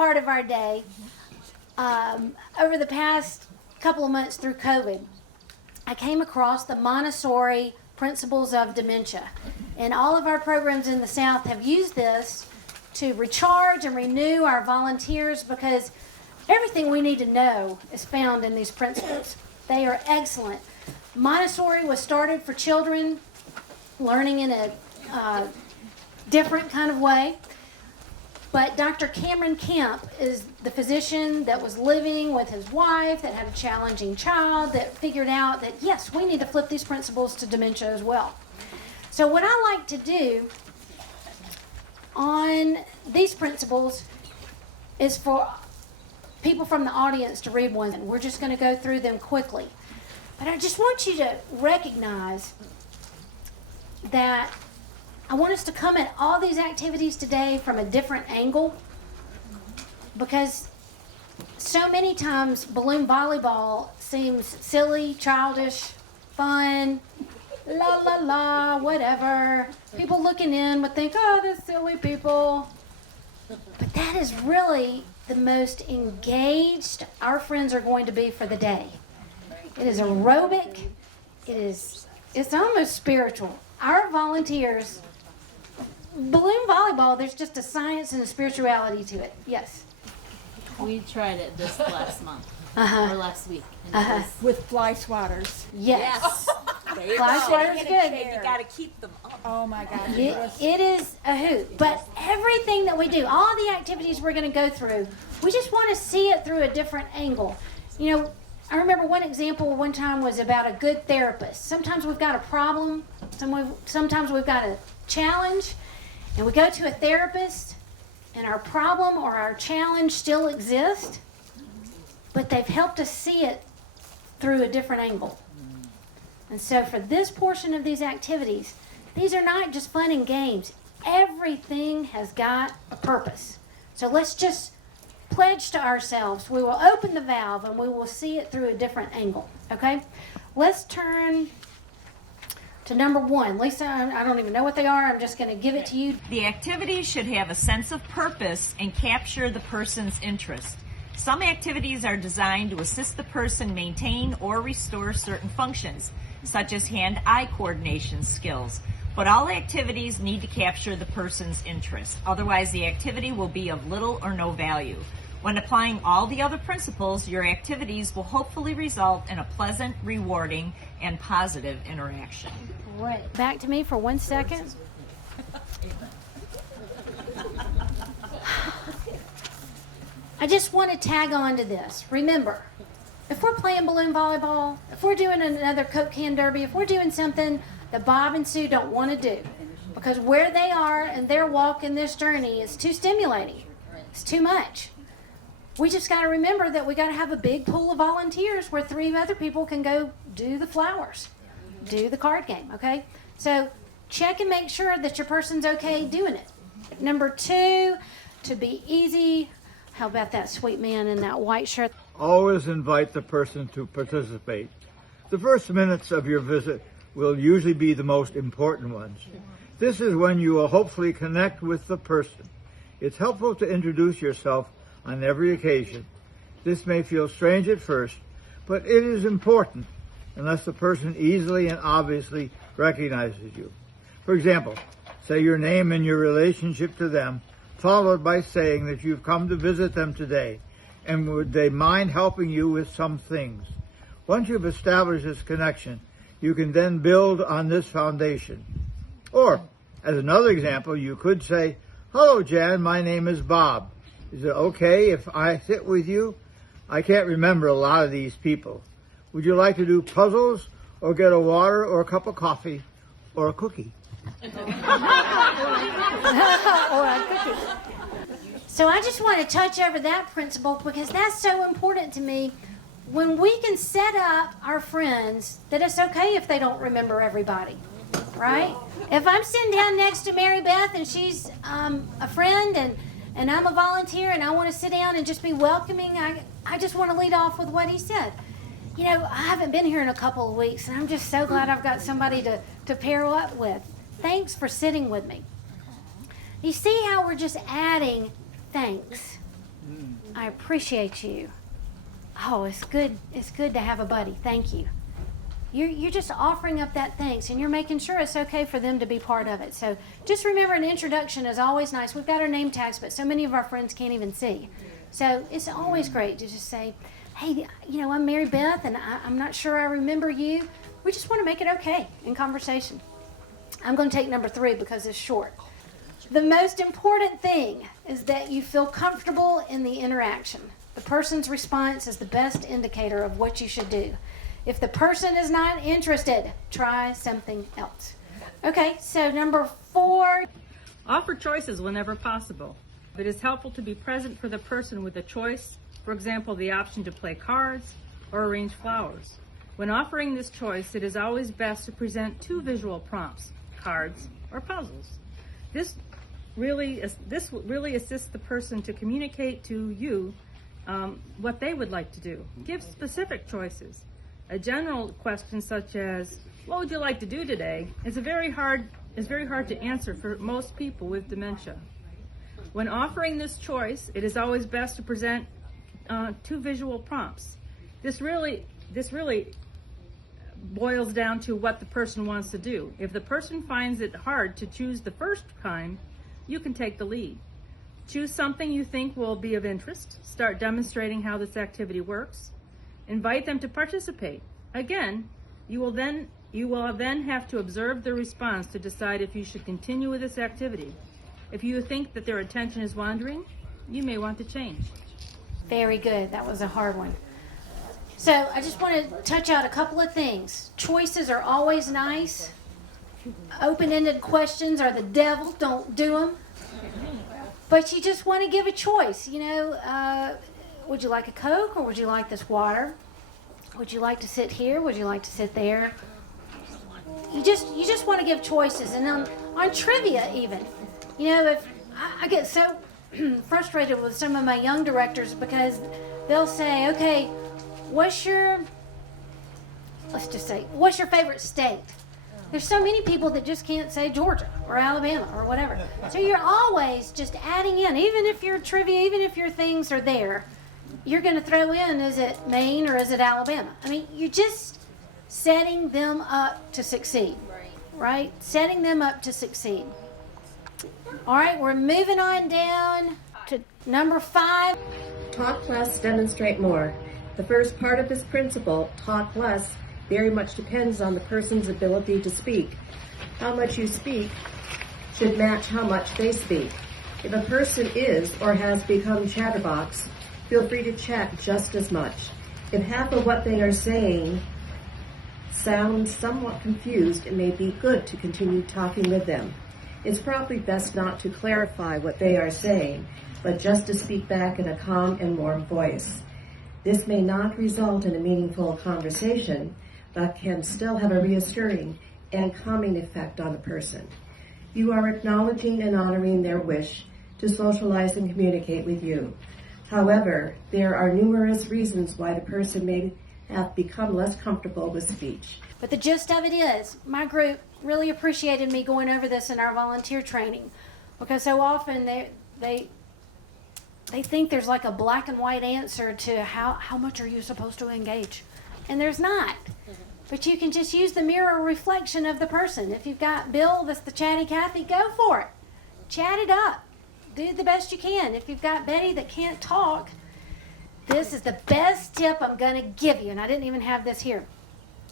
part of our day, over the past couple of months through COVID, I came across the Montessouri Principles of Dementia. And all of our programs in the South have used this to recharge and renew our volunteers because everything we need to know is found in these principles. They are excellent. Montessori was started for children learning in a different kind of way. But Dr. Cameron Kemp is the physician that was living with his wife that had a challenging child that figured out that, yes, we need to flip these principles to dementia as well. So what I like to do on these principles is for people from the audience to read one. We're just going to go through them quickly. But I just want you to recognize that I want us to come at all these activities today from a different angle, because so many times balloon volleyball seems silly, childish, fun, la la la, whatever. People looking in would think, oh, they're silly people. But that is really the most engaged our friends are going to be for the day. It is aerobic. It's almost spiritual. Our volunteers, balloon volleyball, there's just a science and a spirituality to it. Yes. We tried it this last month or last week. And With fly swatters. Yes. There you Fly go. swatter's good. You got to keep them up. Oh my God. It is a hoot. But everything that we do, all the activities we're going to go through, we just want to see it through a different angle. You know, I remember one example one time was about a good therapist. Sometimes we've got a problem. Sometimes we've got a challenge. And we go to a therapist, and our problem or our challenge still exists, but they've helped us see it through a different angle. And so for this portion of these activities, these are not just fun and games. Everything has got a purpose. So let's just pledge to ourselves. We will open the valve, and we will see it through a different angle. Okay? Let's turn to number one. Lisa, I don't even know what they are. I'm just going to give it to you. The activities should have a sense of purpose and capture the person's interest. Some activities are designed to assist the person maintain or restore certain functions, such as hand-eye coordination skills. But all activities need to capture the person's interest. Otherwise, the activity will be of little or no value. When applying all the other principles, your activities will hopefully result in a pleasant, rewarding, and positive interaction. Right. Back to me for 1 second. I just want to tag on to this. Remember, if we're playing balloon volleyball, if we're doing another Coke can derby, if we're doing something that Bob and Sue don't want to do, because where they are and their walk in this journey is too stimulating. It's too much. We just got to remember that we got to have a big pool of volunteers where 3 other people can go do the flowers, do the card game, okay? So check and make sure that your person's okay doing it. Number 2, to be easy, how about that sweet man in that white shirt? Always invite the person to participate. The first minutes of your visit will usually be the most important ones. This is when you will hopefully connect with the person. It's helpful to introduce yourself on every occasion. This may feel strange at first, but it is important unless the person easily and obviously recognizes you. For example, say your name and your relationship to them, followed by saying that you've come to visit them today, and would they mind helping you with some things. Once you've established this connection, you can then build on this foundation. Or, as another example, you could say, "Hello, Jan, my name is Bob. Is it okay if I sit with you? I can't remember a lot of these people. Would you like to do puzzles, or get a water, or a cup of coffee, or a cookie?" So I just want to touch over that principle because that's so important to me. When we can set up our friends that it's okay if they don't remember everybody, right? If I'm sitting down next to Mary Beth and she's a friend and I'm a volunteer and I want to sit down and just be welcoming, I just want to lead off with what he said. You know, I haven't been here in a couple of weeks and I'm just so glad I've got somebody to pair up with. Thanks for sitting with me. You see how we're just adding thanks I appreciate you. Oh, it's good. It's good to have a buddy. Thank you. You're just offering up that thanks, and you're making sure it's okay for them to be part of it. So just remember, an introduction is always nice. We've got our name tags, but so many of our friends can't even see. So it's always great to just say, hey, I'm Mary Beth, and I'm not sure I remember you. We just want to make it okay in conversation. I'm going to take number 3 because it's short. The most important thing is that you feel comfortable in the interaction. The person's response is the best indicator of what you should do. If the person is not interested, try something else. Okay, so number 4. Offer choices whenever possible. It is helpful to be present for the person with a choice, for example, the option to play cards or arrange flowers. When offering this choice, it is always best to present 2 visual prompts, cards or puzzles. This really assists the person to communicate to you what they would like to do. Give specific choices. A general question such as, what would you like to do today, is very hard to answer for most people with dementia. When offering this choice, it is always best to present 2 visual prompts. This really boils down to what the person wants to do. If the person finds it hard to choose the first kind, you can take the lead. Choose something you think will be of interest. Start demonstrating how this activity works. Invite them to participate. Again, you will then have to observe their response to decide if you should continue with this activity. If you think that their attention is wandering, you may want to change. Very good. That was a hard one. So I just want to touch out a couple of things. Choices are always nice. Open-ended questions are the devil. Don't do them. But you just want to give a choice. Would you like a Coke or would you like this water? Would you like to sit here? Would you like to sit there? You just want to give choices. And on trivia even, if I get so frustrated with some of my young directors because they'll say, okay, what's your favorite state? There's so many people that just can't say Georgia or Alabama or whatever. So you're always just adding in, even if your trivia, even if your things are there, you're going to throw in, is it Maine or is it Alabama? I mean, you're just setting them up to succeed, right? Setting them up to succeed. All right, we're moving on down to number 5. Talk less, demonstrate more. The first part of this principle, talk less, very much depends on the person's ability to speak. How much you speak should match how much they speak. If a person is or has become chatterbox, feel free to chat just as much. If half of what they are saying sounds somewhat confused, it may be good to continue talking with them. It's probably best not to clarify what they are saying, but just to speak back in a calm and warm voice. This may not result in a meaningful conversation, but can still have a reassuring and calming effect on the person. You are acknowledging and honoring their wish to socialize and communicate with you. However, there are numerous reasons why the person may have become less comfortable with speech. But the gist of it is, my group really appreciated me going over this in our volunteer training, because so often they think there's like a black and white answer to how much are you supposed to engage. And there's not. But you can just use the mirror reflection of the person. If you've got Bill that's the chatty Cathy, go for it. Chat it up. Do the best you can. If you've got Betty that can't talk, this is the best tip I'm going to give you. And I didn't even have this here.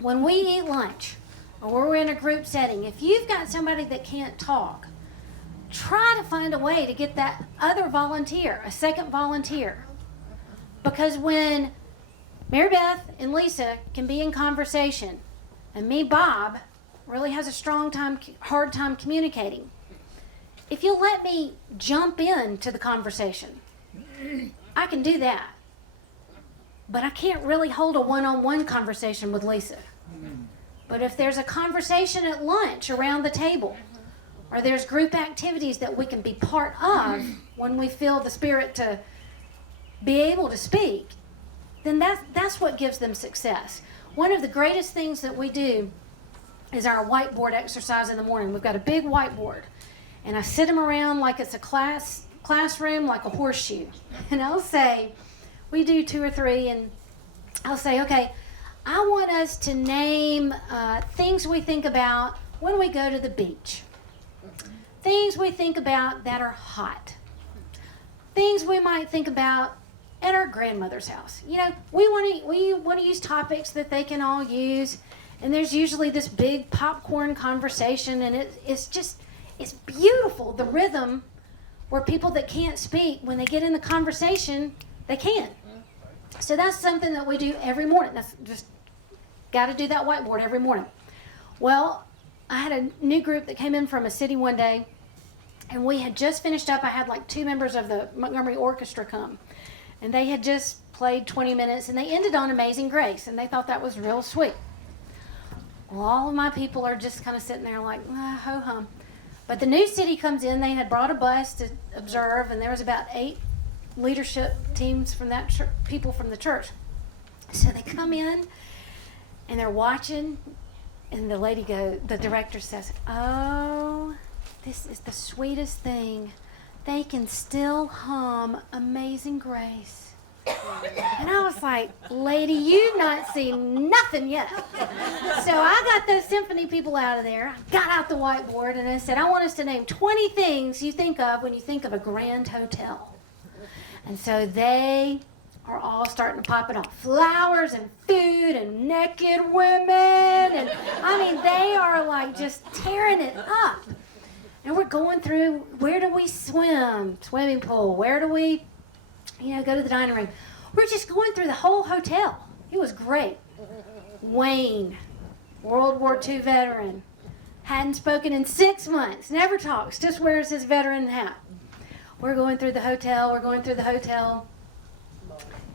When we eat lunch or we're in a group setting, if you've got somebody that can't talk, try to find a way to get that other volunteer, a second volunteer. Because when Mary Beth and Lisa can be in conversation, and me, Bob, really has a hard time communicating, if you'll let me jump into the conversation, I can do that. But I can't really hold a one-on-one conversation with Lisa. But if there's a conversation at lunch around the table, or there's group activities that we can be part of when we feel the spirit to be able to speak, then that's what gives them success. One of the greatest things that we do is our whiteboard exercise in the morning. We've got a big whiteboard, and I sit them around like it's a class classroom like a horseshoe. And I'll say, we do 2 or 3, and I'll say, okay, I want us to name things we think about when we go to the beach. Things we think about that are hot. Things we might think about at our grandmother's house. You know, we want to use topics that they can all use, and there's usually this big popcorn conversation, and it's beautiful, the rhythm where people that can't speak, when they get in the conversation, they can. So that's something that we do every morning. That's just got to do that whiteboard every morning. Well, I had a new group that came in from a city one day, and we had just finished up. I had like 2 members of the Montgomery Orchestra come, and they had just played 20 minutes, and they ended on Amazing Grace, and they thought that was real sweet. Well, all of my people are just kind of sitting there like, ho-hum. But the new city comes in. They had brought a bus to observe, and there was about 8 leadership teams from that people from the church. So they come in, and they're watching, and the director says, oh, this is the sweetest thing. They can still hum Amazing Grace. And I was like, lady, you've not seen nothing yet. So I got those symphony people out of there. I got out the whiteboard, and I said, I want us to name 20 things you think of when you think of a grand hotel. And so they are all starting to pop it off. Flowers and food and naked women. And I mean, they are like just tearing it up. And we're going through, where do we swim? Swimming pool. Where do we, go to the dining room? We're just going through the whole hotel. It was great. Wayne, World War II veteran. Hadn't spoken in 6 months. Never talks. Just wears his veteran hat. We're going through the hotel.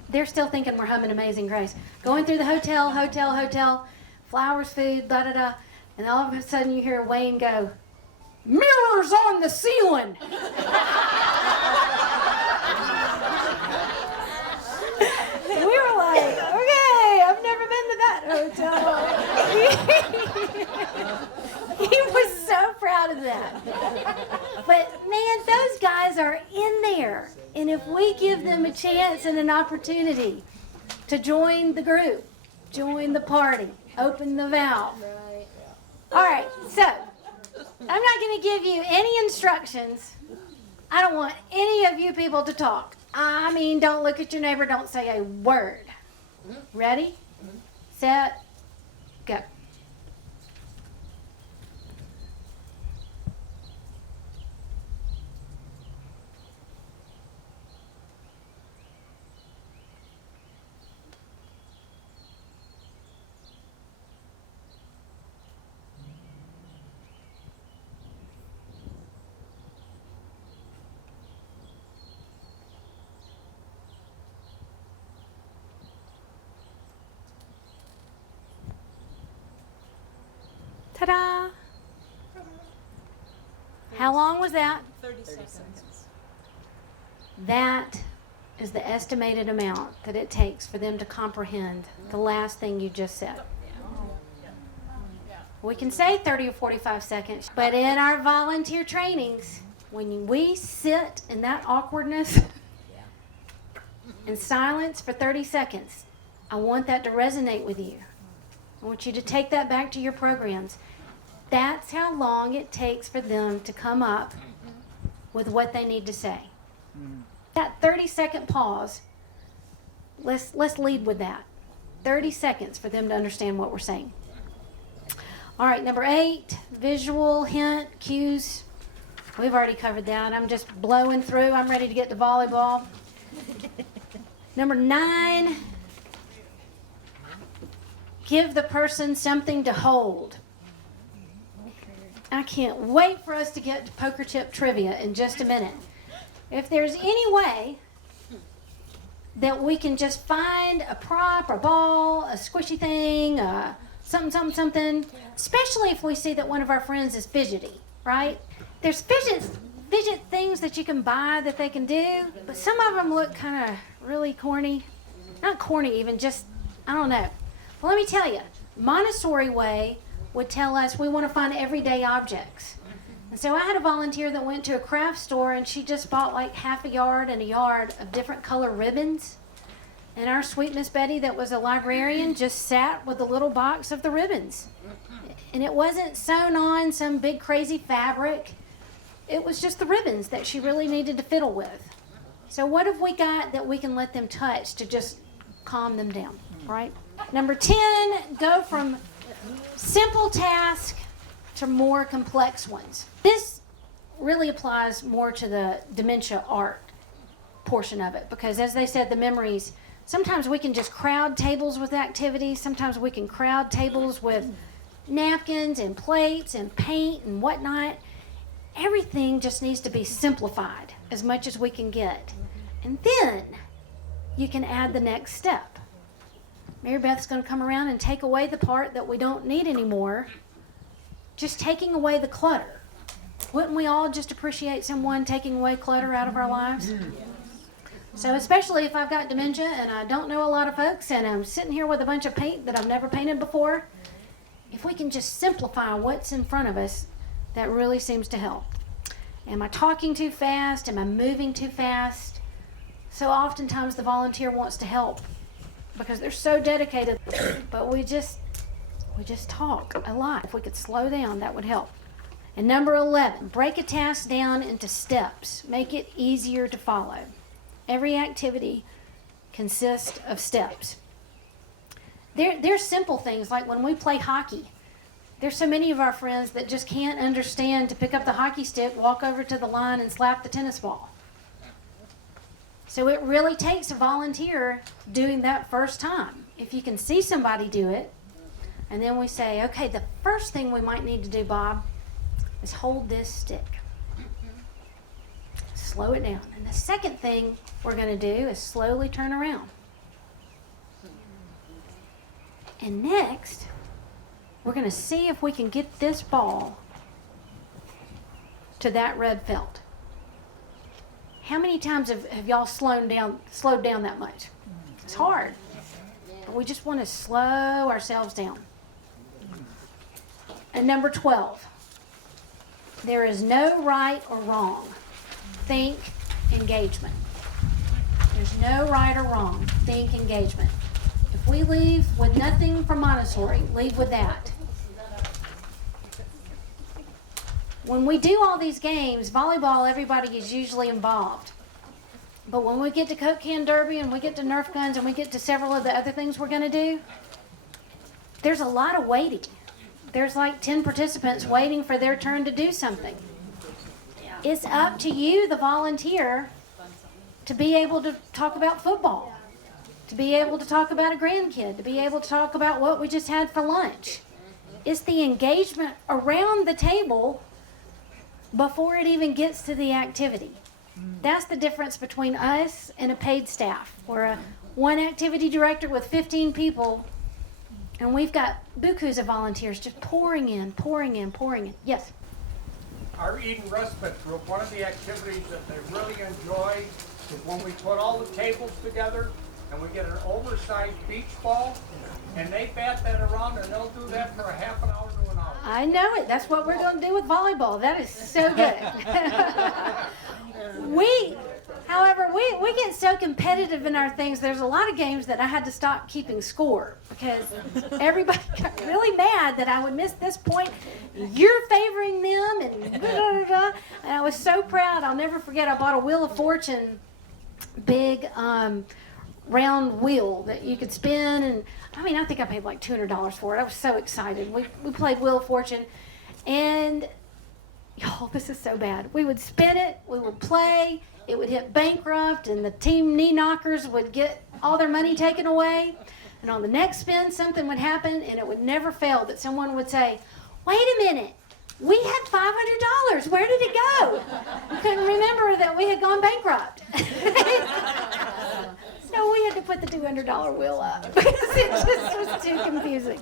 They're still thinking we're humming Amazing Grace. Going through the hotel. Flowers, food, da-da-da. And all of a sudden you hear Wayne go, mirrors on the ceiling. We were like, okay, I've never been to that hotel. He was so proud of that. But man, those guys are in there. And if we give them a chance and an opportunity to join the group, join the party, open the valve. All right, so I'm not going to give you any instructions. I don't want any of you people to talk. I mean, don't look at your neighbor. Don't say a word. Ready? Set. Go. Ta-da! How long was that? 30 seconds. That is the estimated amount that it takes for them to comprehend the last thing you just said. We can say 30 or 45 seconds, but in our volunteer trainings, when we sit in that awkwardness in silence for 30 seconds, I want that to resonate with you. I want you to take that back to your programs. That's how long it takes for them to come up with what they need to say. That 30-second pause, let's lead with that. 30 seconds for them to understand what we're saying. All right, number 8, visual, hint, cues. We've already covered that. I'm just blowing through. I'm ready to get to volleyball. Number 9, give the person something to hold. I can't wait for us to get to poker chip trivia in just a minute. If there's any way that we can just find a prop, a ball, a squishy thing, something, especially if we see that one of our friends is fidgety, right? There's fidget things that you can buy that they can do, but some of them look kind of really corny. Not corny even, just, I don't know. Well, let me tell you, Montessouri way would tell us we want to find everyday objects. And so I had a volunteer that went to a craft store and she just bought like half a yard and a yard of different color ribbons. And our sweet Miss Betty that was a librarian just sat with a little box of the ribbons. And it wasn't sewn on some big crazy fabric. It was just the ribbons that she really needed to fiddle with. So what have we got that we can let them touch to just calm them down, right? Number 10, go from simple tasks to more complex ones. This really applies more to the dementia art portion of it because, as they said, the memories, sometimes we can just crowd tables with activities. Sometimes we can crowd tables with napkins and plates and paint and whatnot. Everything just needs to be simplified as much as we can get. And then you can add the next step. Mary Beth's going to come around and take away the part that we don't need anymore, just taking away the clutter. Wouldn't we all just appreciate someone taking away clutter out of our lives? So especially if I've got dementia and I don't know a lot of folks and I'm sitting here with a bunch of paint that I've never painted before, if we can just simplify what's in front of us, that really seems to help. Am I talking too fast? Am I moving too fast? So oftentimes the volunteer wants to help because they're so dedicated, but we just talk a lot. If we could slow down, that would help. And number 11, break a task down into steps. Make it easier to follow. Every activity consists of steps. There's simple things like when we play hockey. There's so many of our friends that just can't understand to pick up the hockey stick, walk over to the line, and slap the tennis ball. So it really takes a volunteer doing that first time. If you can see somebody do it, and then we say, okay, the first thing we might need to do, Bob, is hold this stick. Slow it down. And the second thing we're going to do is slowly turn around. And next, we're going to see if we can get this ball to that red felt. How many times have y'all slowed down that much? It's hard. But we just want to slow ourselves down. And number 12, there is no right or wrong. Think engagement. There's no right or wrong. Think engagement. If we leave with nothing from Montessouri, leave with that. When we do all these games, volleyball, everybody is usually involved. But when we get to Coke Can Derby and we get to Nerf guns and we get to several of the other things we're going to do, there's a lot of waiting. There's like 10 participants waiting for their turn to do something. It's up to you, the volunteer, to be able to talk about football, to be able to talk about a grandkid, to be able to talk about what we just had for lunch. It's the engagement around the table before it even gets to the activity. That's the difference between us and a paid staff. We're one activity director with 15 people, and we've got bukus of volunteers just pouring in. Yes? Our Eat and Respite group, one of the activities that they really enjoy is when we put all the tables together and we get an oversized beach ball, and they bat that around, and they'll do that for a half an hour to an hour. I know it. That's what we're going to do with volleyball. That is so good. However, we get so competitive in our things. There's a lot of games that I had to stop keeping score because everybody got really mad that I would miss this point. You're favoring them, and and I was so proud. I'll never forget. I bought a Wheel of Fortune, big round wheel that you could spin, and I think I paid like $200 for it. I was so excited. We played Wheel of Fortune, and y'all, this is so bad. We would spin it, we would play, it would hit bankrupt, and the team knee knockers would get all their money taken away. And on the next spin, something would happen, and it would never fail that someone would say, "Wait a minute, we had $500. Where did it go?" We couldn't remember that we had gone bankrupt. So we had to put the $200 wheel up because it just was too confusing.